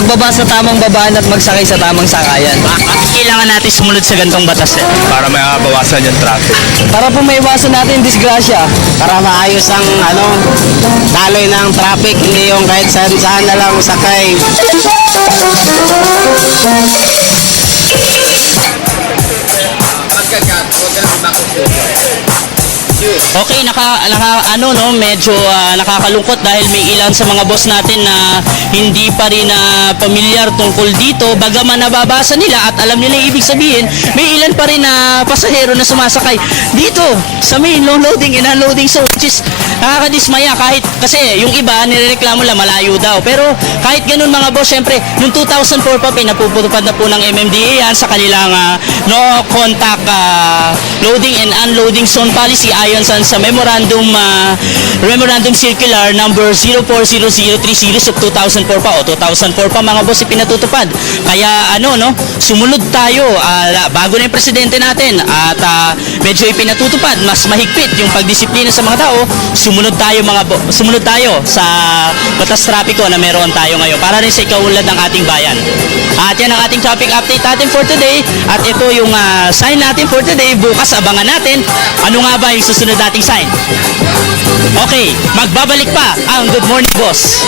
Magbaba sa tamang babaan at magsakay sa tamang sakayan. Bakit kailangan natin sumunod sa gantong batas sir? Para may mabawasan yung traffic. Para po maiwasan natin disgrasya. Para maayos ang daloy ng traffic, hindi yung kahit saan na lang sakay. Okay, medyo nakakalungkot dahil may ilan sa mga boss natin na hindi pa rin pamilyar tungkol dito. Bagaman nababasa nila at alam nila yung ibig sabihin, may ilan pa rin na pasahero na sumasakay dito sa main loading and unloading zone, which is nakakadismaya kahit kasi yung iba nirereklamo lang malayo daw. Pero kahit ganun mga boss, syempre, noong 2004 pa pinapuputupad na po ng MMDA yan sa kanilang no contact loading and unloading zone policy ayon sa memorandum circular number 040030 of 2004 pa o 2004 pa mga boss ipinatutupad. Kaya sumunod tayo bago na yung presidente natin at medyo ipinatutupad mas mahigpit yung pagdisiplina sa mga tao. Sumunod tayo sa batas trapiko na meron tayo ngayon para rin sa ikaunlad ng ating bayan. At yan ang ating topic update natin for today. At ito yung sign natin for today. Bukas abangan natin ano nga ba yung susunod nating sign. Okay, magbabalik pa ang Good Morning Boss.